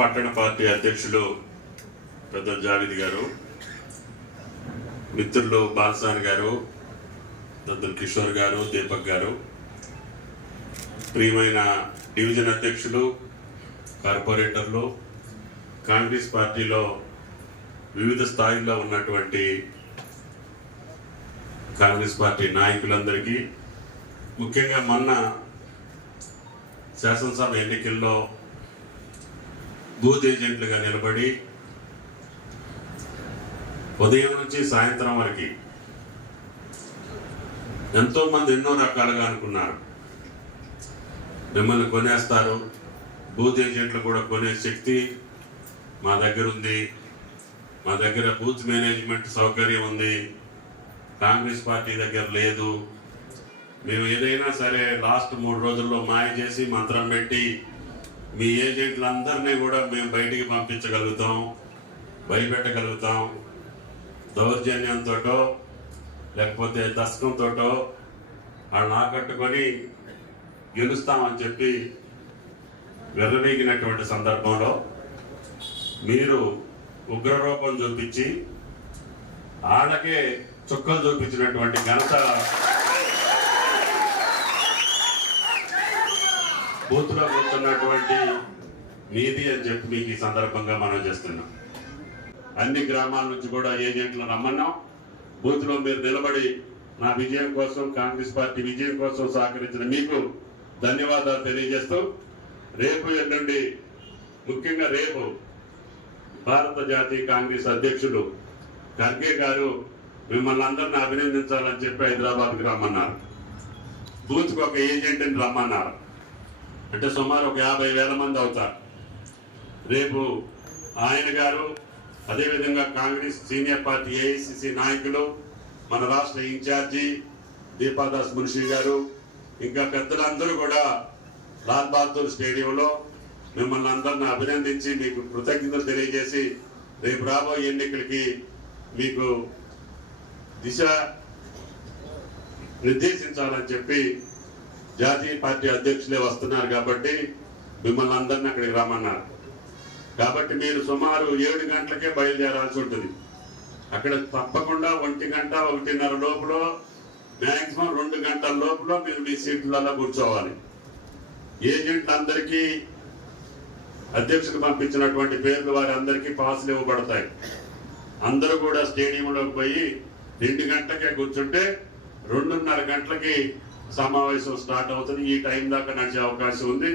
పట్టణ పార్టీ అధ్యక్షులు పెద్ద జావిద్ గారు మిత్రులు బాలసాని గారు దద్దుల కిషోర్ గారు దీపక్ గారు ప్రియమైన డివిజన్ అధ్యక్షులు కార్పొరేటర్లు కాంగ్రెస్ పార్టీలో వివిధ స్థాయిల్లో ఉన్నటువంటి కాంగ్రెస్ పార్టీ నాయకులందరికీ ముఖ్యంగా మొన్న శాసనసభ ఎన్నికల్లో బూత్ ఏజెంట్లుగా నిలబడి ఉదయం నుంచి సాయంత్రం వరకు ఎంతో మంది ఎన్నో రకాలుగా అనుకున్నారు. మిమ్మల్ని కొనేస్తారు. బూత్ ఏజెంట్లు కూడా కొనే శక్తి మా దగ్గర ఉంది. మా దగ్గర బూత్ మేనేజ్మెంట్ సౌకర్యం ఉంది. కాంగ్రెస్ పార్టీ దగ్గర లేదు. మేము ఏదైనా సరే లాస్ట్ మూడు రోజుల్లో మాయ చేసి మంత్రం పెట్టి మీ ఏజెంట్లందరినీ కూడా మేము బయటికి పంపించగలుగుతాం భయపెట్టగలుగుతాం. దౌర్జన్యంతో లేకపోతే దశకంతో వాళ్ళని ఆకట్టుకొని గెలుస్తామని చెప్పి విర్రవీగినటువంటి సందర్భంలో మీరు ఉగ్రరూపం చూపించి వాళ్ళకే చుక్కలు చూపించినటువంటి ఘనత బూత్లో కూర్చున్నటువంటి నీది అని చెప్పి మీకు ఈ సందర్భంగా మనం చేస్తున్నాం. అన్ని గ్రామాల నుంచి కూడా ఏజెంట్లు రమ్మన్నాం. బూత్లో మీరు నిలబడి నా విజయం కోసం కాంగ్రెస్ పార్టీ విజయం కోసం సహకరించిన మీకు ధన్యవాదాలు తెలియజేస్తూ రేపు ఎల్లుండి ముఖ్యంగా రేపు భారత జాతీయ కాంగ్రెస్ అధ్యక్షులు ఖర్గే గారు మిమ్మల్ని అందరిని అభినందించాలని చెప్పి హైదరాబాద్కి రమ్మన్నారు. బూత్కి ఒక ఏజెంట్ని రమ్మన్నారు. అంటే సుమారు ఒక యాభై వేల మంది అవుతారు. రేపు ఆయన గారు అదేవిధంగా కాంగ్రెస్ సీనియర్ పార్టీ ఏఐసిసి నాయకులు మన రాష్ట్ర ఇన్ఛార్జి దీపాదాస్ మున్షి గారు ఇంకా పెద్దలందరూ కూడా లాల్ బహదూర్ స్టేడియంలో మిమ్మల్ని అందరిని అభినందించి మీకు కృతజ్ఞతలు తెలియజేసి రేపు రాబోయే ఎన్నికలకి మీకు దిశ నిర్దేశించాలని చెప్పి జాతీయ పార్టీ అధ్యక్షులే వస్తున్నారు కాబట్టి మిమ్మల్ని అందరిని అక్కడికి రమ్మన్నారు. కాబట్టి మీరు సుమారు ఏడు గంటలకే బయలుదేరాల్సి ఉంటుంది. అక్కడ తప్పకుండా ఒంటి గంట ఒకటిన్నర లోపల మ్యాక్సిమం రెండు గంటల లోపల మీరు మీ సీట్లలో కూర్చోవాలి. ఏజెంట్ అందరికీ అధ్యక్షుడు పంపించినటువంటి పేర్లు వారి అందరికీ పాసులు ఇవ్వబడతాయి. అందరూ కూడా స్టేడియంలోకి పోయి రెండు గంటలకే కూర్చుంటే రెండున్నర గంటలకి సమావేశం స్టార్ట్ అవుతుంది. ఈ టైం దాకా నడిచే అవకాశం ఉంది.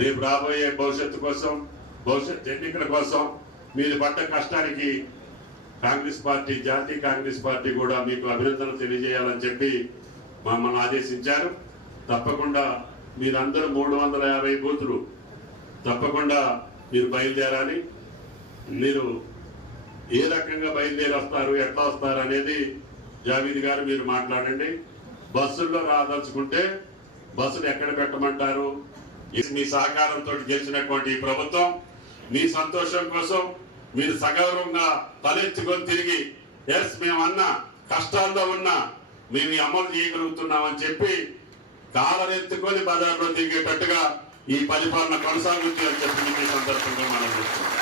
రేపు రాబోయే భవిష్యత్తు కోసం భవిష్యత్ ఎన్నికల కోసం మీరు పడ్డ కష్టానికి కాంగ్రెస్ పార్టీ జాతీయ కాంగ్రెస్ పార్టీ కూడా మీకు అభినందనలు తెలియజేయాలని చెప్పి మమ్మల్ని ఆదేశించారు. తప్పకుండా మీరందరూ మూడు వందల యాభై బూతులు తప్పకుండా మీరు బయలుదేరాలి. మీరు ఏ రకంగా బయలుదేరి వస్తారు ఎట్లా వస్తారు అనేది జావీద్ గారు మీరు మాట్లాడండి. బస్సుల్లో రాదలుచుకుంటే బస్సులు ఎక్కడ పెట్టమంటారు? ఇది మీ సహకారంతో గెలిచినటువంటి ఈ ప్రభుత్వం మీ సంతోషం కోసం మీరు సగౌరవంగా తలెత్తుకొని తిరిగి ఎస్ మేమన్నా కష్టాల్లో ఉన్నా మేము ఈ అమలు చేయగలుగుతున్నామని చెప్పి కాలనెత్తుకొని బజార్లో దిగేటట్టుగా ఈ పరిపాలన కొనసాగుతుంది అని చెప్పి ఈ సందర్భంగా మనం చూస్తున్నాం